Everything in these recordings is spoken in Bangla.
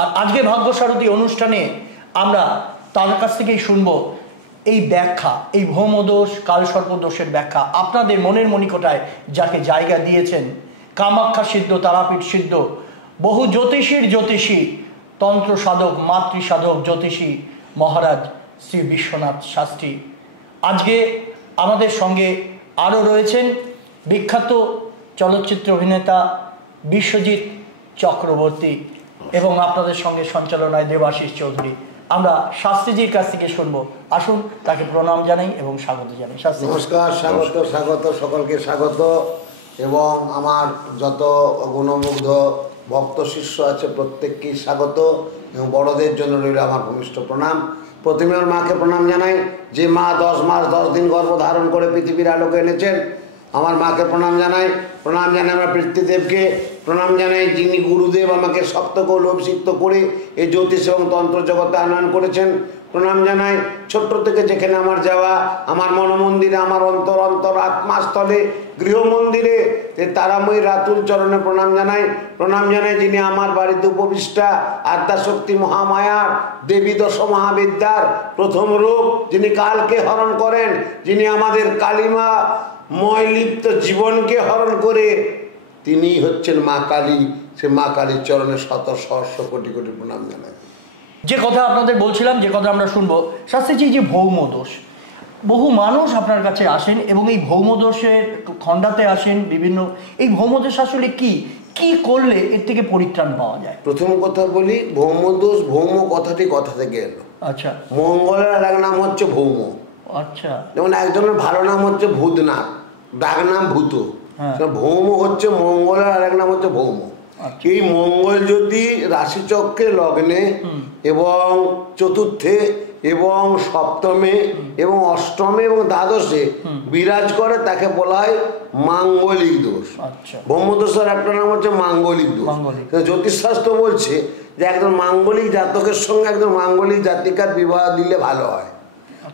আর আজকে ভাগ্যসারথী অনুষ্ঠানে আমরা তার কাছ থেকেই শুনবো এই ব্যাখ্যা, এই ভৌমদোষ কালসর্পদোষের ব্যাখ্যা। আপনাদের মনের মণিকোটায় যাকে জায়গা দিয়েছেন, কামাখ্যা সিদ্ধ, তারাপীঠ সিদ্ধ, বহু জ্যোতিষীর জ্যোতিষী, তন্ত্র সাধক, মাতৃ সাধক জ্যোতিষী মহারাজ শ্রী বিশ্বনাথ শাস্ত্রী। আজকে আমাদের সঙ্গে আরও রয়েছেন বিখ্যাত চলচ্চিত্র অভিনেতা বিশ্বজিৎ চক্রবর্তী এবং আপনাদের সঙ্গে সঞ্চালনায় দেবাশিস চৌধুরী। আমরা শাস্ত্রীজির কাছ থেকে শুনবো। আসুন তাকে প্রণাম জানাই এবং স্বাগত জানাই। শাস্ত্রী নমস্কার, স্বাগত স্বাগত সকলকে স্বাগত। এবং আমার যত গুণমুগ্ধ ভক্ত শিষ্য আছে প্রত্যেককেই স্বাগত এবং বড়দের জন্য রইল আমার ভূমিষ্ঠ প্রণাম। প্রথমে আমার মাকে প্রণাম জানাই, যে মা 10 মাস 10 দিন গর্ভ ধারণ করে পৃথিবীর আলোকে এনেছেন। আমার মাকে প্রণাম জানাই। প্রণাম জানাই আমার পিতৃদেবকে। প্রণাম জানাই যিনি গুরুদেব আমাকে সপ্তকৌল অভিষিক্ত করে এই জ্যোতিষ এবং তন্ত্র জগতে আনয়ন করেছেন। প্রণাম জানাই ছোট্ট থেকে যেখানে আমার যাওয়া, আমার মনমন্দিরে, আমার অন্তর অন্তর আত্মাস্থলে, গৃহমন্দিরে তারাময়ী রাতুল চরণে প্রণাম জানাই। প্রণাম জানাই যিনি আমার বাড়িতে উপবিষ্টা আদ্যাশক্তি মহামায়ার দেবী দশ মহাবিদ্যার প্রথম রূপ, যিনি কালকে হরণ করেন, যিনি আমাদের কালিমা ময়লিপ্ত জীবনকে হরণ করে তিনি হচ্ছেন মা কালী। সে মা কালীর চরণে শত সহস্র কোটি কোটি প্রণাম জানাই। যে কথা আপনাদের বলছিলাম, যে কথা আমরা শুনবো, শাস্ত্রীজি, যে ভৌমদোষ, বহু মানুষ আপনার কাছে আসেন এবং এই ভৌমদোষের খণ্ডাতে আসেন বিভিন্ন। এই ভৌমদোষ আসলে কি কি করলে এর থেকে পরিত্রাণ পাওয়া যায়? প্রথম কথা বলি, ভৌমদোষ, ভৌম কথাটি কথা থেকে এলো। আচ্ছা। মঙ্গলের আর এক নাম হচ্ছে ভৌম। আচ্ছা। যেমন একজনের ভালো নাম হচ্ছে ভূতনাথ, ডাক নাম ভূত। ভৌম হচ্ছে মঙ্গলের আর এক নাম হচ্ছে ভৌম। এই মঙ্গল যদি রাশিচক্রে, লগ্নে এবং চতুর্থে এবং সপ্তমে এবং অষ্টমে এবং দ্বাদশে বিরাজ করে তাকে বলা হয় মাঙ্গলিক দোষ। ভৌমদোষের একটা নাম হচ্ছে মাঙ্গলিক দোষ। জ্যোতিষশাস্ত্র বলছে যে একজন মাঙ্গলিক জাতকের সঙ্গে একজন মাঙ্গলিক জাতিকার বিবাহ দিলে ভালো হয়।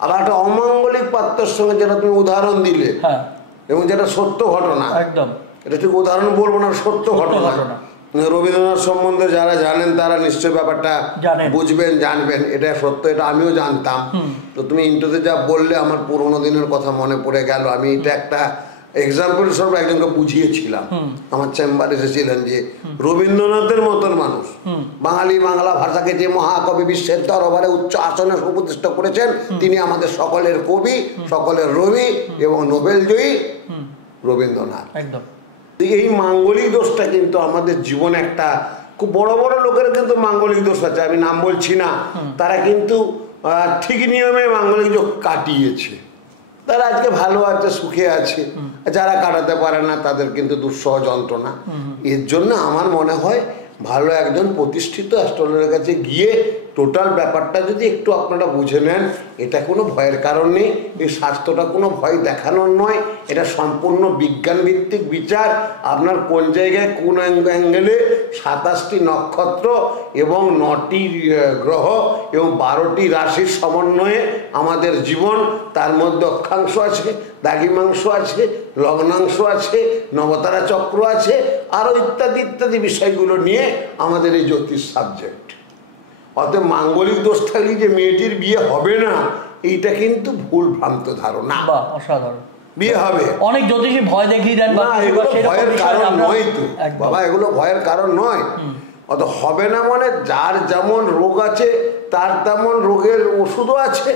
আবার একটা অমাঙ্গলিক পাত্রের সঙ্গে, যেটা তুমি উদাহরণ দিলে এবং যেটা সত্য ঘটনা, একদম এটা ঠিক উদাহরণ বলবো না, সত্য ঘটনা। রবীন্দ্রনাথ সম্বন্ধে যারা জানেন তারা নিশ্চয়ই ব্যাপারটা বুঝবেন, জানবেন। এটা সত্য, এটা আমিও জানতাম। তো তুমি ইন্টারভিউতে যা বললে আমার পুরোনো দিনের কথা মনে পড়ে গেল। আমি এটা একটা এক্সাম্পল স্বরূপ একজনকে বুঝিয়েছিলাম। আমার চেম্বারে এসেছিলেন যে রবীন্দ্রনাথের মতন মানুষ, বাঙালি বাংলা ভাষাকে যে মহাকবি বিশ্বের দরবারে উচ্চ আসনে প্রতিষ্ঠা করেছেন, তিনি আমাদের সকলের কবি, সকলের রবি এবং নোবেল জয়ী রবীন্দ্রনাথ। একদম। এই মাঙ্গলিক দোষটা কিন্তু আমাদের জীবনে একটা খুব বড় বড় লোকের কিন্তু মাঙ্গলিক দোষ আছে, আমি নাম বলছি না। তারা কিন্তু ঠিক নিয়মে মাঙ্গলিক দোষ কাটিয়েছে, তারা আজকে ভালো আছে, সুখে আছে। যারা কাটাতে পারে না তাদের কিন্তু দুঃসহ যন্ত্রণা। এর জন্য আমার মনে হয় ভালো একজন প্রতিষ্ঠিত অ্যাস্ট্রোলজারের কাছে গিয়ে টোটাল ব্যাপারটা যদি একটু আপনারা বুঝে নেন, এটা কোনো ভয়ের কারণ নেই। এই স্বাস্থ্যটা কোনো ভয় দেখানোর নয়, এটা সম্পূর্ণ বিজ্ঞানভিত্তিক বিচার। আপনার কোন জায়গায় কোন অ্যাঙ্গেলে 27টি নক্ষত্র এবং 9টি গ্রহ এবং 12টি রাশির সমন্বয়ে আমাদের জীবন, তার মধ্যে অক্ষাংশ আছে, দ্রাঘিমাংশ আছে, লগ্নাংশ আছে, নবতারা চক্র আছে, আরও ইত্যাদি ইত্যাদি বিষয়গুলো নিয়ে আমাদের এই জ্যোতিষ সাবজেক্ট। অতএব মাঙ্গলিক দোষ থাকলে যে মেয়েটির বিয়ে হবে না, এইটা কিন্তু ভুল ভ্রান্ত ধারণা। অসাধারণ। বিয়ে হবে, অনেক জ্যোতিষী ভয় দেখিয়ে দেন। না, এগুলো ভয়ের কারণ নয় তো বাবা, এগুলো ভয়ের কারণ নয়। অত হবে না মানে যার যেমন রোগ আছে তার তেমন রোগের ওষুধও আছে।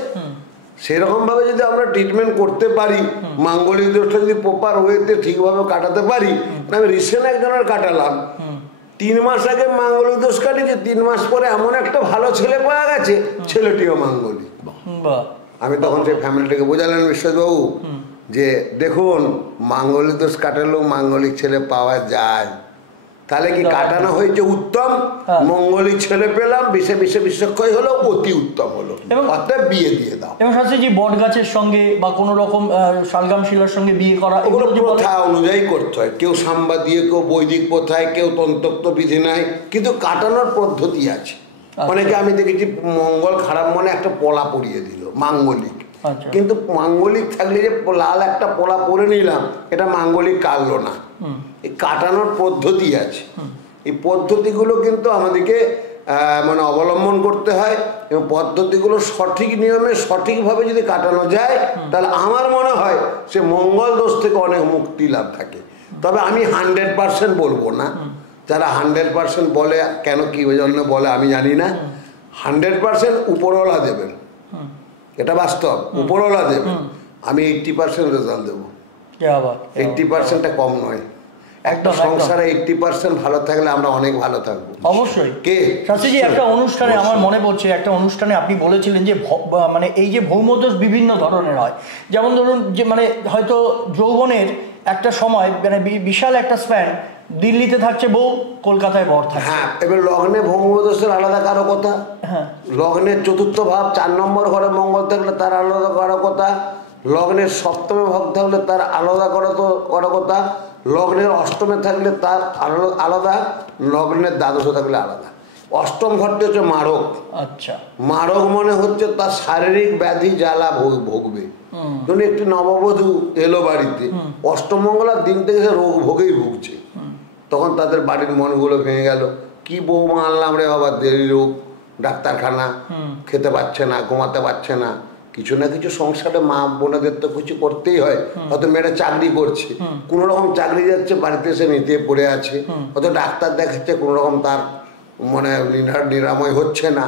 সেরকম ভাবে যদি আমরা ট্রিটমেন্ট করতে পারি, মাঙ্গলিক দোষটা যদি প্রপার ওয়েতে ঠিকভাবে কাটাতে পারি। আমি রিসেন্ট একজনের কাটালাম, 3 মাস আগে মাঙ্গলিক দোষ কাটিয়েছে, 3 মাস পরে এমন একটা ভালো ছেলে পাওয়া গেছে, ছেলেটিও মাঙ্গলিক। আমি তখন সেই ফ্যামিলিটাকে বোঝালেন, বিশ্বজিৎবাবু, যে দেখুন মাঙ্গলিক দোষ কাটালেও মাঙ্গলিক ছেলে পাওয়া যায়, তাহলে কি কাটানো হয়েছে উত্তম, মঙ্গলিক ছেলে পেলাম, বিষে বিষে বিষক্ষয় হলো, অতি উত্তম হলো, অর্থাৎ বিয়ে দিয়ে দাও। এবং শাস্ত্রীজি বট গাছের সঙ্গে বা কোনো রকম শালগাম শিলার সঙ্গে বিয়ে করা, এগুলো প্রথা অনুযায়ী করতে হয়। কেউ সাম্বা দিয়ে, কেউ বৈদিক প্রথায়, কেউ তন্ত্রোক্ত বিধি নাই, কিন্তু কাটানোর পদ্ধতি আছে। অনেকে আমি দেখেছি মঙ্গল খারাপ মনে একটা পলা পরিয়ে দিল মাঙ্গলিক, কিন্তু মাঙ্গলিক থাকলে যে লাল একটা পলা পরে নিলাম, এটা মাঙ্গলিক কাটলো না। এই কাটানোর পদ্ধতি আছে, এই পদ্ধতিগুলো কিন্তু আমাদেরকে মানে অবলম্বন করতে হয় এবং পদ্ধতিগুলো সঠিক নিয়মে সঠিকভাবে যদি কাটানো যায় তাহলে আমার মনে হয় সে মঙ্গল দোষ থেকে অনেক মুক্তি লাভ থাকে। তবে আমি 100% বলবো না, যারা 100% বলে কেন কি জন্য বলে আমি জানি না। 100% উপরওয়ালা দেবেন, এটা বাস্তব, উপরওয়ালা দেবেন। আমি 80% রেজাল্ট দেবো, 80%টা কম নয়। একটা সংসারে 80% ভালো থাকলে আমরা অনেক ভালো থাকবো। অবশ্যই। কে শাস্ত্রীজি, একটা অনুষ্ঠানে আমার মনে পড়ছে, একটা অনুষ্ঠানে আপনি বলেছিলেন যে মানে এই যে ভৌমদোষ বিভিন্ন ধরনের হয়, যেমন ধরুন যে মানে হয়তো যৌবনের একটা সময় মানে বিশাল একটা স্প্যান, দিল্লিতে থাকছে বউ, কলকাতায় বর থাকে। হ্যাঁ, এবার লগ্নে ভৌমদোষের আলাদা কারো কথা। হ্যাঁ, লগ্নের চতুর্থ ভাব 4 নম্বর ঘরে মঙ্গল থাকলে তার আলাদা কারো কথা, লগ্নের সপ্তমে ভাব থাকলে তার আলাদা কারো কথা, লগ্নের অষ্টমে থাকলে তার আলাদা, লগ্নের দ্বাদশে থাকলে আলাদা। অষ্টম ঘরটি হচ্ছে মারক। আচ্ছা, মারক মনে হচ্ছে তার শারীরিক ব্যাধি জ্বালা ভোগবে। ধরুন একটি নববধূ এলো বাড়িতে, অষ্টম মঙ্গলার দিন থেকে সে রোগ ভোগেই ভুগছে, তখন তাদের বাড়ির মনগুলো ভেঙে গেল। কি বৌমা আনলাম রে বাবা, দেরি রোগ, ডাক্তারখানা, খেতে পাচ্ছে না, ঘুমাতে পারছে না, কিছু না কিছু সংসারে মা বোনেদের তো কিছু করতেই হয়। হয়তো মেয়েটা চাকরি করছে, কোনো রকম চাকরি যাচ্ছে, বাড়িতে এসে নিতে পড়ে আছে, হয়তো ডাক্তার দেখাচ্ছে, কোনো রকম তার মানে নিরাময় হচ্ছে না,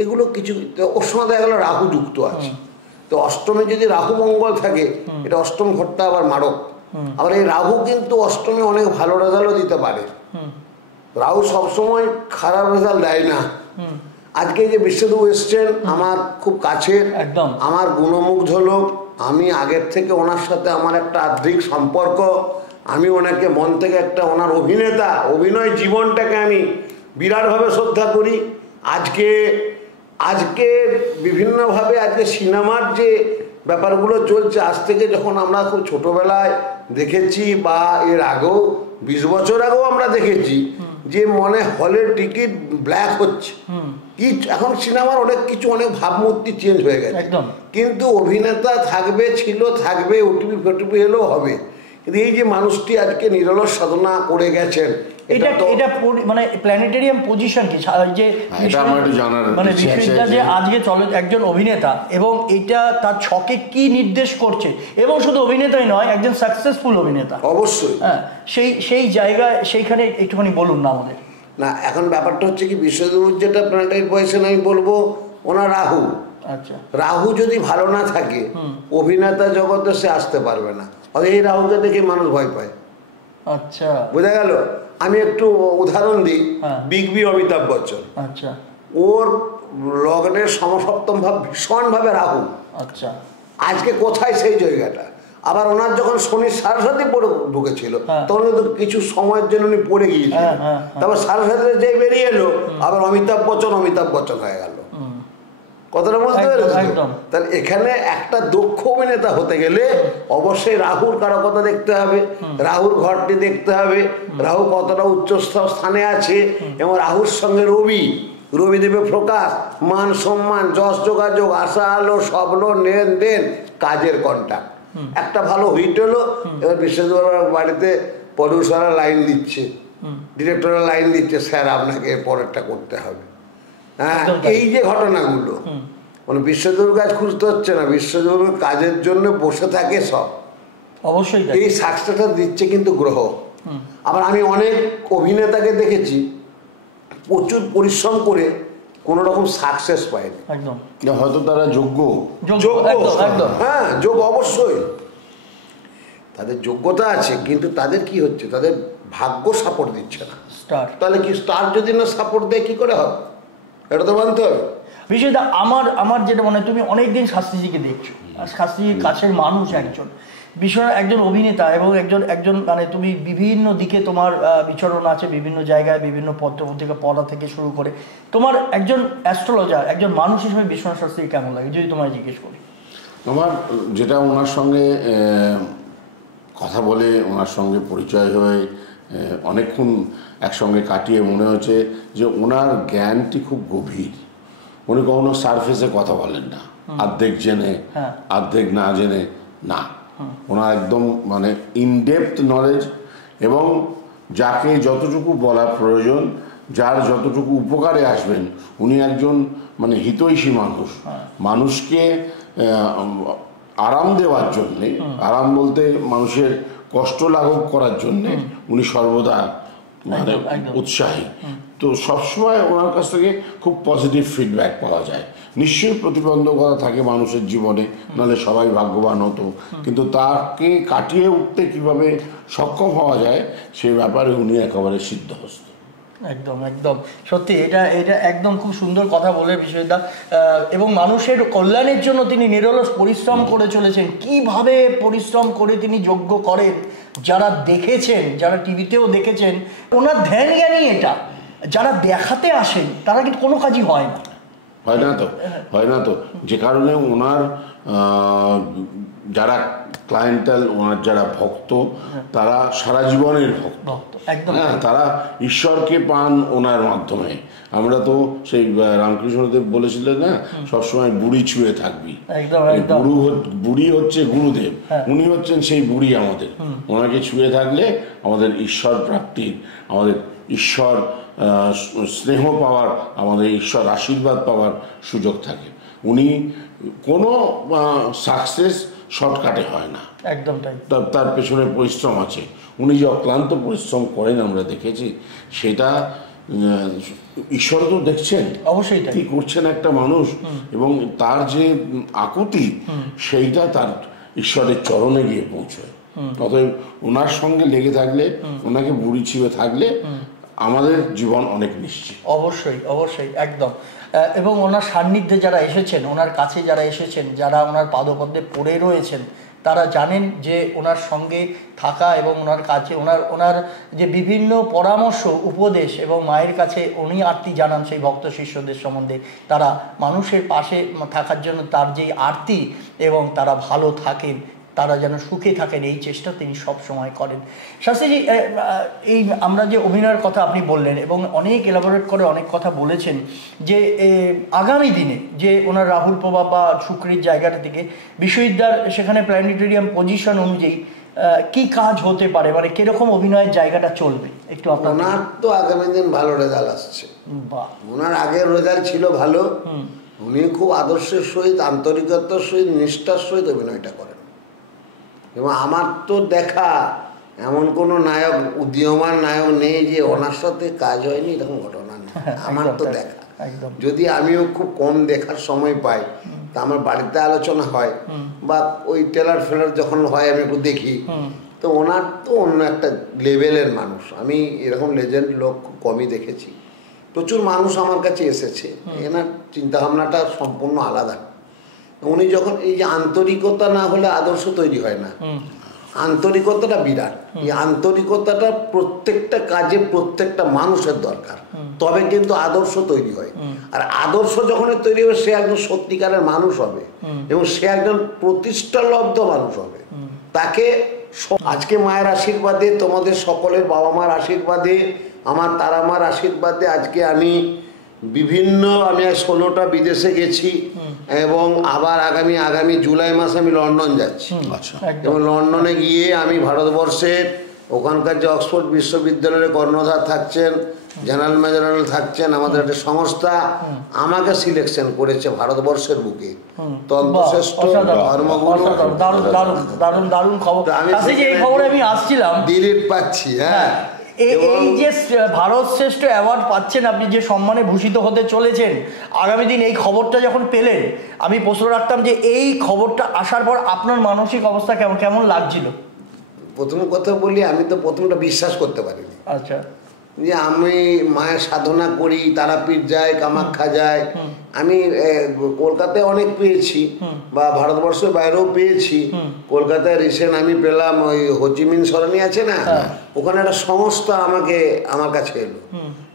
এগুলো কিছু। ওর সঙ্গে দেখা গেল রাহু যুক্ত আছে, তো অষ্টমে যদি রাহু মঙ্গল থাকে, এটা অষ্টম ঘরটা আবার মারক। আবার এই রাহু কিন্তু অষ্টমে অনেক ভালো রেজাল্টও দিতে পারে। রাহু সবসময় খারাপ রেজাল্ট দেয় না। আজকে যে বিশ্বদেব এসছেন আমার খুব কাছের, একদম আমার গুণমুগ্ধ লোক, আমি আগের থেকে ওনার সাথে আমার একটা আর্থিক সম্পর্ক, আমি ওনাকে মন থেকে একটা ওনার অভিনয় জীবনটাকে আমি বিরাটভাবে শ্রদ্ধা করি। আজকে বিভিন্নভাবে আজকে সিনেমার যে ব্যাপারগুলো চলছে, আজ থেকে যখন আমরা খুব ছোটবেলায় দেখেছি বা এর আগেও 20 বছর আগেও আমরা দেখেছি যে মনে হলের টিকিট ব্ল্যাক হচ্ছে, কি এখন সিনেমার অনেক কিছু, অনেক ভাবমূর্তি চেঞ্জ হয়ে গেছে, কিন্তু অভিনেতা থাকবে, ওটিপি ফটিপি এলেও হবে। কিন্তু এই যে মানুষটি আজকে নিরলস সাধনা করে গেছেন, এটা মানে প্ল্যানেটেরিয়াম পজিশন কি, যে মানে বিষয়টা যে আজকে চলে একজন অভিনেতা এবং এটা তার ছকে কি নির্দেশ করছে, এবং শুধু অভিনেতাই নয়, একজন সাকসেসফুল অভিনেতা অবশ্যই। হ্যাঁ, সেই জায়গায় সেইখানে একটুখানি বলুন না আমাদের। না, এখন ব্যাপারটা হচ্ছে কি, বিশ্বদেব যেটা প্ল্যানেটারি পজিশন আমি বলবো, ওনার রাহু। আচ্ছা, রাহু যদি ভালো না থাকে অভিনেতা জগতে সে আসতে পারবে না। এই রাহুকে দেখে মানুষ ভয় পায়। আচ্ছা, বোঝা গেল। আমি একটু উদাহরণ দিই, বিগ বি অমিতাভ বচ্চন। আচ্ছা, ওর লগ্নের সমসপ্তম ভাব ভীষণভাবে রাহু। আচ্ছা, আজকে কোথায় সেই জায়গাটা। আবার ওনার যখন শনির সারসাথী পড়ে ঢুকেছিল, তখন কিন্তু কিছু সময়ের জন্য উনি পড়ে গিয়েছিলেন, তারপর সারসাথীতে যে বেরিয়ে এলো, আবার অমিতাভ বচ্চন হয়ে গেল। কথাটা বুঝতে পেরেছি? তাহলে এখানে একটা দক্ষ অভিনেতা হতে গেলে অবশ্যই রাহুর কারো কথা দেখতে হবে, রাহুর ঘরটি দেখতে হবে, রাহু কতটা উচ্চ স্থানে আছে, এবং রাহুর সঙ্গে রবি দেবে প্রকাশ, মান সম্মান, যশ যোগাযোগ, আশা আলো, স্বপ্ন, লেনদেন, কাজের কন্ট্যাক্ট। একটা ভালো হিট হলো, এবার বিশ্বজিৎ বাড়িতে প্রডিউসাররা লাইন দিচ্ছে, ডিরেক্টররা লাইন দিচ্ছে, স্যার আপনাকে পরেরটা করতে হবে। হ্যাঁ, এই যে ঘটনাগুলো, মানে বিশ্বদেব কাজ খুঁজতে হচ্ছে না, বিশ্বদেব কাজের জন্য বসে থাকে সব। অবশ্যই এই সাকসেসটা দিচ্ছে কিন্তু গ্রহ। আবার আমি অনেক অভিনেতাকে দেখেছি প্রচুর পরিশ্রম করে কোনো রকম সাকসেস পায়নি। একদম, হয়তো তারা যোগ্য, হ্যাঁ যোগ্য, অবশ্যই তাদের যোগ্যতা আছে, কিন্তু তাদের কি হচ্ছে, তাদের ভাগ্য সাপোর্ট দিচ্ছে না। তাহলে কি স্টার যদি না সাপোর্ট দেয় কি করে হবে, এটা তো মানতে হবে। বিষয়টা আমার যেটা মনে হয়, তুমি অনেকদিন শাস্ত্রীজিকে দেখছো, শাস্ত্রীজির কাছের মানুষ একজন, বিষয় একজন অভিনেতা এবং একজন মানে তুমি বিভিন্ন দিকে তোমার বিচরণ আছে, বিভিন্ন জায়গায়, বিভিন্ন পত্রপত্রিকা পড়া থেকে শুরু করে, তোমার একজন অ্যাস্ট্রোলজার, একজন মানুষ হিসেবে বিশ্বনাথ শাস্ত্রী কেমন লাগে যদি তোমায় জিজ্ঞেস করি? আমার যেটা ওনার সঙ্গে কথা বলে, ওনার সঙ্গে পরিচয় হয়ে অনেকক্ষণ একসঙ্গে কাটিয়ে মনে হচ্ছে যে ওনার জ্ঞানটি খুব গভীর। উনি কখনো সারফেসে কথা বলেন না, অর্ধেক জেনে অর্ধেক না জেনে না, ওনার একদম মানে ইনডেপথ নলেজ, এবং যাকে যতটুকু বলা প্রয়োজন যার যতটুকু উপকারে আসবেন, উনি একজন মানে হিতৈষী মানুষ। মানুষকে আরাম দেওয়ার জন্যে, আরাম বলতে মানুষের কষ্ট লাঘব করার জন্যে উনি সর্বদা মানে উৎসাহী। তো সবসময় ওনার কাছ থেকে খুব পজিটিভ ফিডব্যাক পাওয়া যায়। নিশ্চয়ই প্রতিবন্ধকতা থাকে মানুষের জীবনে, নাহলে সবাই ভাগ্যবান হতো, কিন্তু তাকে কাটিয়ে উঠতে কিভাবে সক্ষম হওয়া যায় সেই ব্যাপারে উনি একেবারে সিদ্ধহস্ত। একদম একদম সত্যি, এটা একদম খুব সুন্দর কথা বলে বিষয়টা। এবং মানুষের কল্যাণের জন্য তিনি নিরলস পরিশ্রম করে চলেছেন। কিভাবে পরিশ্রম করে তিনি যজ্ঞ করেন, যারা দেখেছেন, যারা টিভিতেও দেখেছেন, ওনার ধ্যান জ্ঞানী এটা। যারা দেখাতে আসেন তারা কিন্তু কোনো কাজই হয় না, হয় না তো যে কারণে ওনার যারা ক্লায়েন্টাল, ওনার যারা ভক্ত, তারা সারা জীবনের ভক্ত। হ্যাঁ, তারা ঈশ্বরকে পান ওনার মাধ্যমে। আমরা তো সেই রামকৃষ্ণদেব বলেছিলেন না, সবসময় বুড়ি ছুঁয়ে থাকবি। বুড়ি হচ্ছে গুরুদেব, উনি হচ্ছেন সেই বুড়ি আমাদের। ওনাকে ছুঁয়ে থাকলে আমাদের ঈশ্বর প্রাপ্তির, আমাদের ঈশ্বর স্নেহ পাওয়ার, আমাদের ঈশ্বর আশীর্বাদ পাওয়ার সুযোগ থাকে। উনি কোনো সাকসেস শর্টকাটে হয় না, একদম তাই। তার পেছনে পরিশ্রম আছে। উনি যে অক্লান্ত পরিশ্রম করেন আমরা দেখেছি, সেটা ঈশ্বর তো দেখছেন অবশ্যই কি করছেন একটা মানুষ, এবং তার যে আকুতি সেইটা তার ঈশ্বরের চরণে গিয়ে পৌঁছয়। অতএব ওনার সঙ্গে লেগে থাকলে, ওনাকে বুড়ি ছিঁড়ে থাকলে আমাদের জীবন অনেক নিশ্চিত। অবশ্যই অবশ্যই একদম। এবং ওনার সান্নিধ্যে যারা এসেছেন, ওনার কাছে যারা এসেছেন, যারা ওনার পাদপদ্মে পড়ে রয়েছেন, তারা জানেন যে ওনার সঙ্গে থাকা এবং ওনার কাছে ওনার যে বিভিন্ন পরামর্শ, উপদেশ, এবং মায়ের কাছে উনি আরতি জানান সেই ভক্ত শিষ্যদের সম্বন্ধে। তারা মানুষের পাশে থাকার জন্য তার যেই আরতি, এবং তারা ভালো থাকেন, তারা যেন সুখে থাকেন, এই চেষ্টা তিনি সব সময় করেন। শাস্ত্রীজি, এই আমরা যে অভিনয়ের কথা আপনি বললেন এবং অনেক এলাবোরেট করে অনেক কথা বলেছেন, যে আগামী দিনে যে ওনার রাহুল প্রভাব বা শুক্রের জায়গাটা থেকে বিশ্ববিদ্যার সেখানে প্ল্যানেটেরিয়াম পজিশন অনুযায়ী কি কাজ হতে পারে, মানে কিরকম অভিনয়ের জায়গাটা চলবে একটু আপনার? ওনার তো আগামী দিন ভালো রেজাল্ট আসছে। ওনার আগের রেজাল্ট ছিল ভালো। উনি খুব আদর্শের সহিত, আন্তরিকতার সহিত, নিষ্ঠার সহিত অভিনয়টা করেন। এবং আমার তো দেখা এমন কোনো নায়ক, উদীয়মান নায়ক নেই যে ওনার সাথে কাজ হয়নি, এরকম ঘটনা নেই আমার তো দেখা। যদি আমিও খুব কম দেখার সময় পাই, তা আমার বাড়িতে আলোচনা হয় বা ওই টেলার ফেলার যখন হয় আমি একটু দেখি, তো ওনার তো অন্য একটা লেভেলের মানুষ। আমি এরকম লেজেন্ড লোক খুব কমই দেখেছি। প্রচুর মানুষ আমার কাছে এসেছে, এনার চিন্তাভাবনাটা সম্পূর্ণ আলাদা। উনি যখন এই যে আন্তরিকতা না হলে আদর্শ তৈরি হয় না, আন্তরিকতাটা বিরাট। এই আন্তরিকতাটা প্রত্যেকটা কাজে প্রত্যেকটা মানুষের দরকার, তবে কিন্তু আদর্শ তৈরি হয়। আর আদর্শ যখন তৈরি হবে, সে একজন সত্যিকারের মানুষ হবে এবং সে একজন প্রতিষ্ঠালব্ধ মানুষ হবে। তাকে আজকে মায়ের আশীর্বাদে, তোমাদের সকলের বাবা মার আশীর্বাদে, আমার তারা মার আশীর্বাদে আজকে আমি 16টা বিদেশে গেছি এবং আবার আগামী জুলাই মাসে আমি লন্ডন যাচ্ছি। এবং লন্ডনে গিয়ে আমি ভারতবর্ষের ওখানকার যে অক্সফোর্ড বিশ্ববিদ্যালয়ের কর্ণধার থাকছেন, জেনারেল ম্যানেজার থাকছেন, আমাদের একটা সংস্থা আমাকে সিলেকশন করেছে ভারতবর্ষের বুকে তন্ত্রশ্রেষ্ঠ ধর্মগুরু। দারুণ খবর। আমি আসছিলাম, ডিলিট পাচ্ছি। হ্যাঁ, এই যে ভারত শ্রেষ্ঠ অ্যাওয়ার্ড পাচ্ছেন আপনি, যে সম্মানে ভূষিত হতে চলেছেন, আগামী দিন এই খবরটা যখন পেলেন, আমি প্রশ্ন রাখতাম যে এই খবরটা আসার পর আপনার মানসিক অবস্থা কেমন লাগছিল? প্রথম কথা বলি, আমি তো প্রথমটা বিশ্বাস করতে পারিনি। আচ্ছা, যে আমি মায়ের সাধনা করি, তারাপীঠ যাই, কামাখ্যা যাই। আমি কলকাতায় অনেক পেয়েছি বা ভারতবর্ষের বাইরেও পেয়েছি। কলকাতায় রিসেন্ট আমি পেলাম ওই হোচিমিন সরণি আছে না, ওখানে একটা সংস্থা আমার কাছে এলো,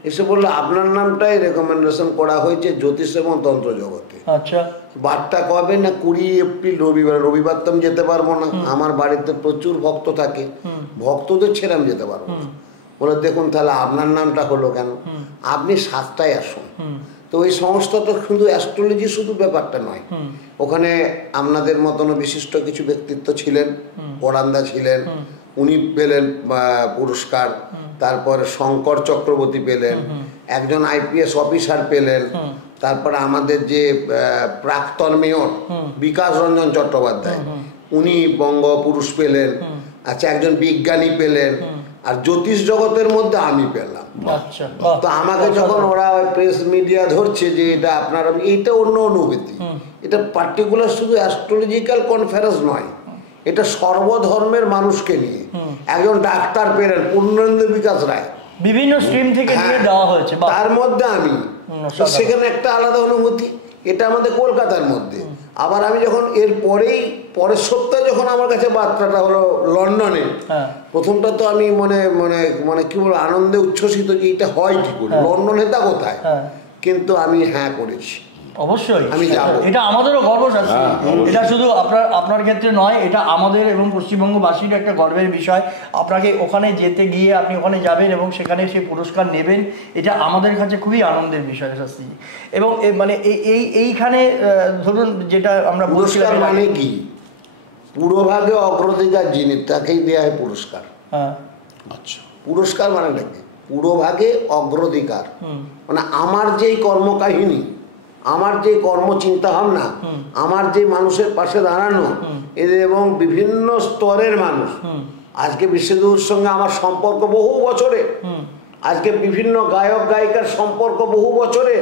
এসে বললো আপনার নামটাই রেকমেন্ডেশন করা হয়েছে জ্যোতিষ এবং তন্ত্র জগতে। আচ্ছা, বারটা কবে না 20 এপ্রিল রবিবার তো আমি যেতে পারবো না, আমার বাড়িতে প্রচুর ভক্ত থাকে, ভক্তদের ছেড়ে আমি যেতে পারবো না। বলে দেখুন তাহলে আপনার নামটা হলো কেন, আপনি 7টায় আসুন। তো ওই সংস্থাটা কিন্তু অ্যাস্ট্রোলজি শুধু ব্যাপারটা নয়, ওখানে আপনাদের মতনও বিশিষ্ট কিছু ব্যক্তিত্ব ছিলেন, পরান্দা ছিলেন, উনি পেলেন পুরস্কার, তারপরে শঙ্কর চক্রবর্তী পেলেন, একজন আইপিএস অফিসার পেলেন, তারপরে আমাদের যে প্রাক্তন মেয়র বিকাশ রঞ্জন চট্টোপাধ্যায় উনি বঙ্গপুরুষ পেলেন, আচ্ছা একজন বিজ্ঞানী পেলেন, আর জ্যোতিষ জগতের মধ্যে আমি পেলাম। তো আমাকে যখন ওরা প্রেস মিডিয়া ধরছে যে এটা আপনার, এইটা অন্য অনুভূতি। এটা পার্টিকুলার শুধু অ্যাস্ট্রোলজিক্যাল কনফারেন্স নয়, এটা সর্বধর্মের মানুষকে নিয়ে। একজন ডাক্তার পেলেন পূর্ণেন্দু বিকাশ রায়, বিভিন্ন স্ট্রিম থেকে নিয়ে দেওয়া হয়েছে, তার মধ্যে আমি, সেখানে একটা আলাদা অনুভূতি। এটা আমাদের কলকাতার মধ্যে। আবার আমি যখন পরের সপ্তাহে যখন আমার কাছে বার্তাটা হলো লন্ডনে, প্রথমটা তো আমি মানে কি বলবো, আনন্দে উচ্ছ্বসিত যে এটা হয় কি করে, লন্ডনে তা কোথায়, কিন্তু আমি হ্যাঁ করেছি। অবশ্যই আমি যাবো, এটা আমাদেরও গর্ব শাস্ত্রী। এটা শুধু আপনার ক্ষেত্রে নয়, এটা আমাদের এবং পশ্চিমবঙ্গবাসীর একটা গর্বের বিষয়। আপনাকে ওখানে যেতে গিয়ে আপনি ওখানে যাবেন এবং সেখানে সেই পুরস্কার নেবেন, এটা আমাদের কাছে খুবই আনন্দের বিষয় শাস্ত্রী। এবং মানে এইখানে ধরুন যেটা আমরা পুরস্কার মানে কি, পুরোভাগে অগ্রাধিকার যিনি তাকেই দেওয়া হয় পুরস্কার। আচ্ছা, পুরস্কার মানে কি, পুরোভাগে অগ্রাধিকার মানে আমার যেই কর্মকাহিনী, আমার যে কর্মচিন্তা ভাবনা, আমার যে মানুষের পাশে দাঁড়ানো, এবং বিভিন্ন স্তরের মানুষ, আজকে বিশ্বজিৎর সঙ্গে আমার সম্পর্ক বহু বছরে, আজকে বিভিন্ন গায়ক গায়িকার সম্পর্ক বহু বছরে,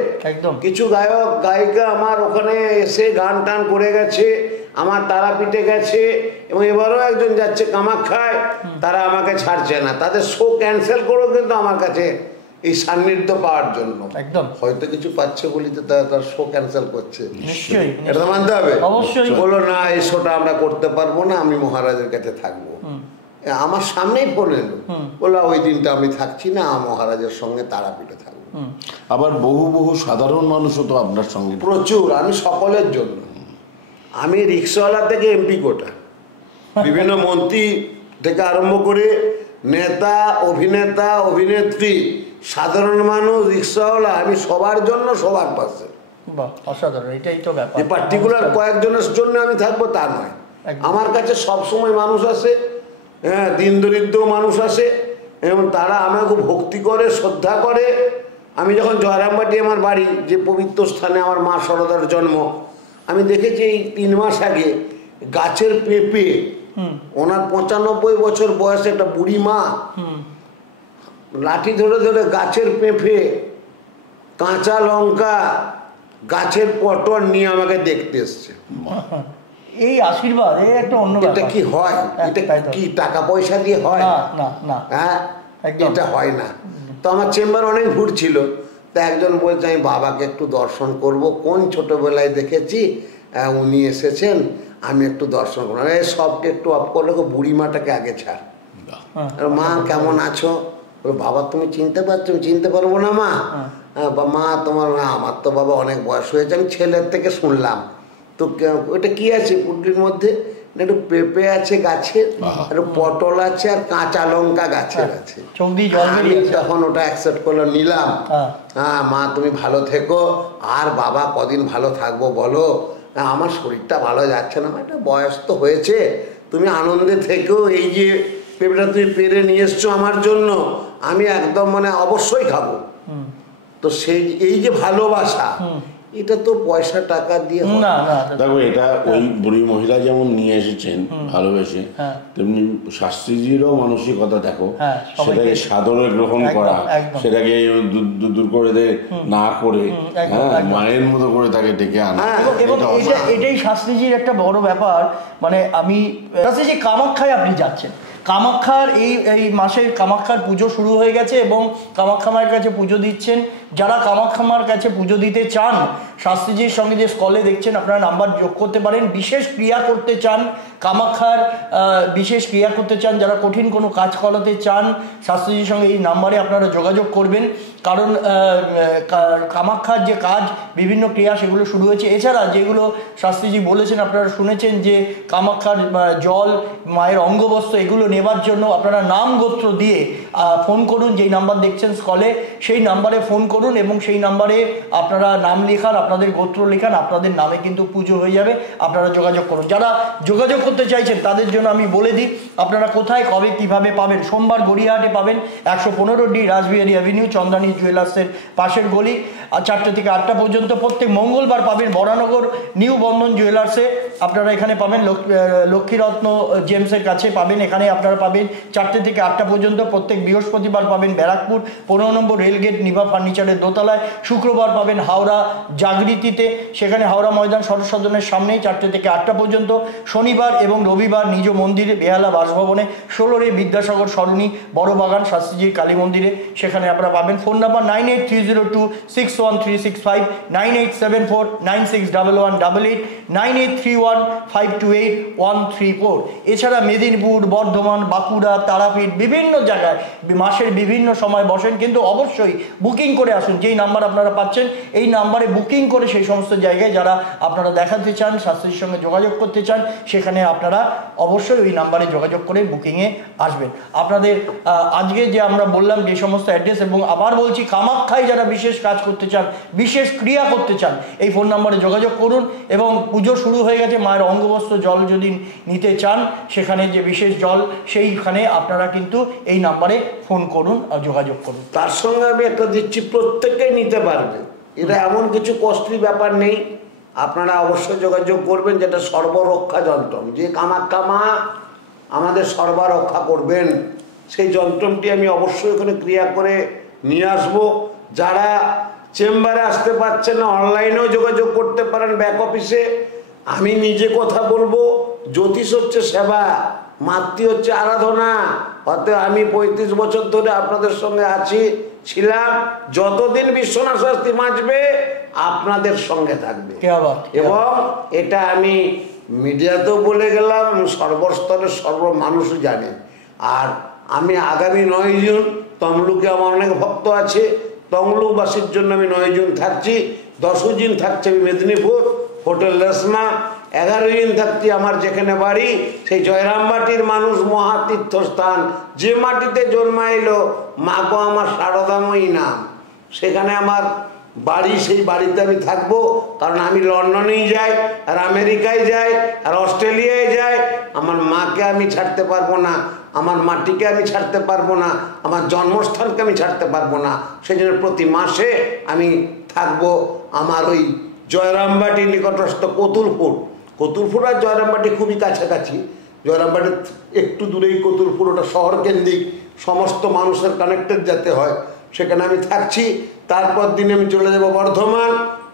কিছু গায়ক গায়িকা আমার ওখানে এসে গান টান করে গেছে, আমার তারাপীঠে গেছে, এবং এবারও একজন যাচ্ছে কামাখ্যায়, তারা আমাকে ছাড়ছে না, তাদের শো ক্যান্সেল করেও কিন্তু আমার কাছে এই সান্নিধ্য পাওয়ার জন্য, একদম হয়তো কিছু পাচ্ছে বলি তো তার শো ক্যান্সেল করছে, এটা মানতে হবে। বললো না এই শোটা আমরা করতে পারবো না, আমি মহারাজের কাছে থাকবো। আমার সামনেই ফোন এলো, বললো ওই দিনটা আমি থাকছি না, মহারাজের সঙ্গে তারাপীঠে থাকবো। আবার বহু সাধারণ মানুষও তো আপনার সঙ্গে প্রচুর, আমি সকলের জন্য, আমি রিক্সাওয়ালা থেকে এমপি কোটা, বিভিন্ন মন্ত্রী থেকে আরম্ভ করে নেতা, অভিনেতা, অভিনেত্রী, সাধারণ মানুষ, রিক্সাওয়ালা, আমি সবার জন্য সবার পাশে। অসাধারণ, এটাই তো ব্যাপার। পার্টিকুলার কয়েকজনের জন্য আমি থাকবো তা নয়, আমার কাছে সবসময় মানুষ আসে, হ্যাঁ, দিন দরিদ্র মানুষ আসে, এবং তারা আমাকে ভক্তি করে, শ্রদ্ধা করে। আমি যখন জয়রামবাটি আমার বাড়ি, যে পবিত্র স্থানে আমার মা সরদার জন্ম, আমি দেখেছি এই 3 মাস আগে গাছের পেঁপে, ওনার 95 বছর বয়সে একটা বুড়ি মা লাঠি ধরে ধরে গাছের পেঁপে, কাঁচা লঙ্কা, গাছের পটল নিয়ে আমাকে দেখতে এসছে। এই আশীর্বাদ, এই একটা অন্য ব্যাপার। এটা কি হয়? এটা কি টাকা পয়সা দিয়ে হয়? না, হ্যাঁ, এটা হয় না। তো আমার চেম্বার অনেক ঘুরছিল, তা একজন বলছে আমি বাবাকে একটু দর্শন করব, কোন ছোটবেলায় দেখেছি উনি এসেছেন, আমি একটু দর্শন করবো। সবকে একটু অফ করলে, বুড়িমাটাকে আগে ছাড়। মা কেমন আছো? বাবা তুমি চিনতে পারছো? চিনতে পারবো না মা। মা তোমার, আমার তো বাবা অনেক বয়স হয়েছে, আমি ছেলের থেকে শুনলাম। তো ওইটা কি আছে পুটলির মধ্যে? একটু পেঁপে আছে গাছের, একটু পটল আছে, আর কাঁচা লঙ্কা গাছের আছে। আমি তখন ওটা অ্যাকসেপ্ট করলাম, নিলাম। হ্যাঁ মা তুমি ভালো থেকো, আর বাবা কদিন ভালো থাকবো বলো, আমার শরীরটা ভালো যাচ্ছে না, একটা বয়স তো হয়েছে, তুমি আনন্দে থেকো। এই যে পেঁপেটা তুমি পেরে নিয়ে এসছো আমার জন্য, আমি একদম অবশ্যই খাবো। তো সেই এই যে ভালোবাসা, এটা তো পয়সা টাকা দিয়ে না। দেখো, এটা ওই বুড়ি মহিলা যেমন নিয়ে এসেছেন ভালোবেসে, তেমনি শাস্ত্রীজিরও মানসিকতা দেখো, সেটাকে সাদরে গ্রহণ করা, সেটাকে দূর করে না করে, মায়ের মতো করে তাকে ডেকে আনা, এটাই শাস্ত্রীজির একটা বড় ব্যাপার। আমি শাস্ত্রীজি কামাখ্যায় আপনি যাচ্ছেন, কামাখ্যার এই মাসে কামাখ্যার পুজো শুরু হয়ে গেছে এবং কামাখ্যা মায়ের কাছে পুজো দিচ্ছেন। যারা কামাখ্যা মার কাছে পুজো দিতে চান, শাস্ত্রীজির সঙ্গে যে স্কলে দেখছেন আপনারা নাম্বার যোগ করতে পারেন। বিশেষ ক্রিয়া করতে চান, কামাখ্যার বিশেষ ক্রিয়া করতে চান, যারা কঠিন কোনো কাজ করাতে চান, শাস্ত্রীজির সঙ্গে এই নাম্বারে আপনারা যোগাযোগ করবেন। কারণ কামাখ্যার যে কাজ, বিভিন্ন ক্রিয়া, সেগুলো শুরু হয়েছে। এছাড়া যেগুলো শাস্ত্রীজি বলেছেন আপনারা শুনেছেন, যে কামাখ্যার জল, মায়ের অঙ্গবস্ত্র, এগুলো নেবার জন্য আপনারা নাম গোত্র দিয়ে ফোন করুন। যেই নাম্বার দেখছেন স্কলে, সেই নাম্বারে ফোন করুন এবং সেই নাম্বারে আপনারা নাম লেখান, আপনাদের গোত্র লেখান, আপনাদের নামে কিন্তু পুজো হয়ে যাবে। আপনারা যোগাযোগ করুন। যারা যোগাযোগ করতে চাইছেন তাদের জন্য আমি বলে দিই আপনারা কোথায়, কবে, কিভাবে পাবেন। সোমবার গড়িয়াহাটে পাবেন, 115D রাসবিহারী অ্যাভিনিউ, চন্দ্রানী অনিল জুয়েলার্সের পাশের গলি, আর 4টে থেকে 8টা পর্যন্ত। প্রত্যেক মঙ্গলবার পাবেন বরানগর নিউ বন্ধন জুয়েলার্সে, আপনারা এখানে পাবেন লক্ষ্মীরত্ন জেমসের কাছে পাবেন, এখানে আপনারা পাবেন 4টে থেকে 8টা পর্যন্ত। প্রত্যেক বৃহস্পতিবার পাবেন ব্যারাকপুর 15 নম্বর রেলগেট নিভা ফার্নিচারের দোতলায়। শুক্রবার পাবেন হাওড়া জাগৃতিতে, সেখানে হাওড়া ময়দান সদনের সামনেই 4টে থেকে 8টা পর্যন্ত। শনিবার এবং রবিবার নিজ মন্দিরে বেহালা বাসভবনে 16 বিদ্যাসাগর সরণি বড় বাগান শাস্ত্রীজির কালী মন্দিরে, সেখানে আপনারা পাবেন। Phone number 9830261365, 9874961188, 9831528134। এছাড়া মেদিনীপুর, বর্ধমান, বাঁকুড়া, তারাপীঠ বিভিন্ন জায়গায় মাসের বিভিন্ন সময় বসেন, কিন্তু অবশ্যই বুকিং করে আসুন। যেই নাম্বার আপনারা পাচ্ছেন এই নাম্বারে বুকিং করে সেই সমস্ত জায়গায় যারা আপনারা দেখাতে চান, শাস্ত্রীর সঙ্গে যোগাযোগ করতে চান, সেখানে আপনারা অবশ্যই ওই নাম্বারে যোগাযোগ করে বুকিংয়ে আসবেন। আপনাদের আজকে যে আমরা বললাম যে সমস্ত অ্যাড্রেস, এবং আবার বলছি কামাখ্যায় যারা বিশেষ কাজ করতে চান, বিশেষ ক্রিয়া করতে চান, এই ফোন নাম্বারে যোগাযোগ করুন। এবং পুজো শুরু হয়ে গেছে, মায়ের অঙ্গবস্ত্র জল যদি নিতে চান, সেখানে যে বিশেষ জল সেইখানে আপনারা কিন্তু এই নাম্বারে ফোন করুন আর যোগাযোগ করুন। তার সঙ্গে আমি একটা দিচ্ছি, প্রত্যেকেই নিতে পারবে, এটা এমন কিছু কস্টলি ব্যাপার নেই। আপনারা অবশ্যই যোগাযোগ করবেন, যেটা সর্বরক্ষা যন্ত্রম, যে কামাখ্যা মা আমাদের সর্বরক্ষা করবেন, সেই যন্ত্রটি আমি অবশ্যই এখানে ক্রিয়া করে নিয়ে আসবো। যারা চেম্বারে আসতে পারছেন না, অনলাইনেও যোগাযোগ করতে পারেন ব্যাক অফিসে। আমি নিজে কথা বলবো, জ্যোতিষ হচ্ছে সেবা, মাতৃ হচ্ছে আরাধনা। অতএব আমি 35 বছর ধরে আপনাদের সঙ্গে ছিলাম, যতদিন বিশ্বনাথ শাস্ত্রী বাঁচবে আপনাদের সঙ্গে থাকবে। এবং এটা আমি মিডিয়াতেও বলে গেলাম, সর্বস্তরের মানুষও জানে। আর আমি আগামী 9 জুন তমলুকে আমার অনেক ভক্ত আছে, তমলুকবাসীর জন্য আমি 9 জুন থাকছি। 10 জুন থাকছি আমি মেদিনীপুর হোটেল রেশমা, 11 দিন থাকছি আমার যেখানে বাড়ি, সেই জয়রামবাটির মানুষ মহাতীর্থস্থান, যে মাটিতে জন্মাইলো মাগো আমার শারদাময়ী নাম, সেখানে আমার বাড়ি। সেই বাড়িতে আমি থাকবো, কারণ আমি লন্ডনেই যাই, আর আমেরিকায় যাই, আর অস্ট্রেলিয়ায় যাই। আমার মাকে আমি ছাড়তে পারবো না, আমার মাটিকে আমি ছাড়তে পারবো না, আমার জন্মস্থানকে আমি ছাড়তে পারবো না। সেই জন্য প্রতি মাসে আমি থাকবো আমার ওই জয়রামবাটির নিকটস্থ কতুলপুর আর জয়রামবাটি খুবই কাছাকাছি। জয়রামবাটির একটু দূরেই কতুলপুর, ওটা শহর কেন্দ্রিক, সমস্ত মানুষের কানেক্টেড যাতে হয়, সেখানে আমি থাকছি। তারপর দিনে আমি চলে যাব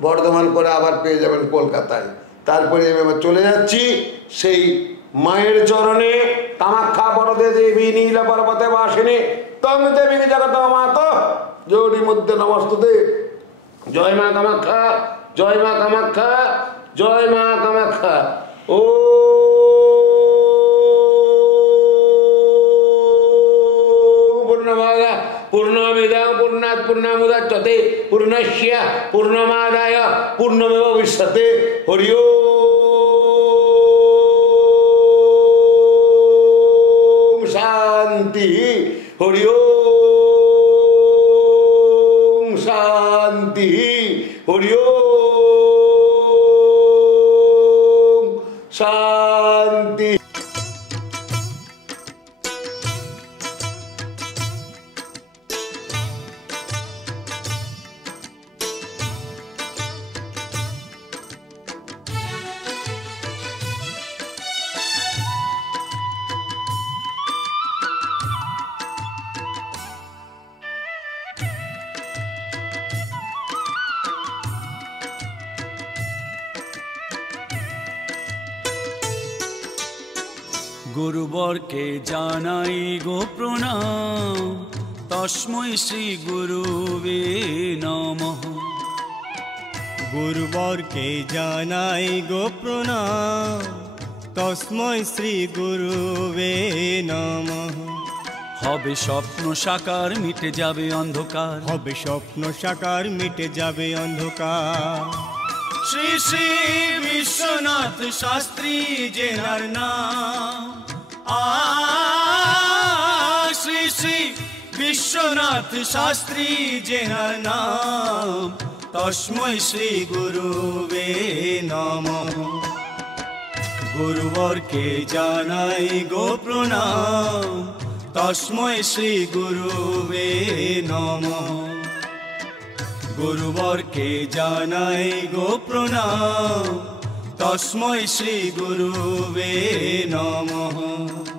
বর্ধমান করে আবার পেয়ে যাবেন কলকাতায়। তারপরে আমি আবার চলে যাচ্ছি সেই মায়ের চরণে, কামাখ্যা বরদে দেবী নীলা পর্বতে বাসিনী তং দেবী জগত মাত জোড়ি মধ্যে নমস্তুতে। জয় মা কামাখ্যা, জয় মা কামাখ্যা, জয় মা কামাখ্যা। ও পূর্ণমাদা পূর্ণমিদং পূর্ণাৎ পূর্ণমুদচ্যতে পূর্ণস্য পূর্ণমাদায় পূর্ণমেবাবশিষ্যতে। হরি ওম শান্তি, হরি ওম শান্তি, হরি ওম শান্তি। গুরুবরকে জানাই গো প্রণাম, তস্मै শ্রী গুরুবে নমঃ। গুরুবরকে জানাই গো প্রণাম, তস্मै শ্রী গুরুবে নমঃ। হবে স্বপ্ন সাকার, মিটে যাবে অন্ধকার, হবে স্বপ্ন সাকার, মিটে যাবে অন্ধকার। শ্রী শ্রী বিশ্বনাথ শাস্ত্রী জেনার নাম, শ্রী শ্রী বিশ্বনাথ শাস্ত্রী জেনার নাম, তস্मै শ্রী গুরুবে নমঃ। গুরুবরকে জানাই গো প্রণাম, তস্मै শ্রী গুরুবে নমঃ। গুরুবরকে জানাই গো প্রণাম, তস্মৈ শ্রী গুরুবে নমঃ।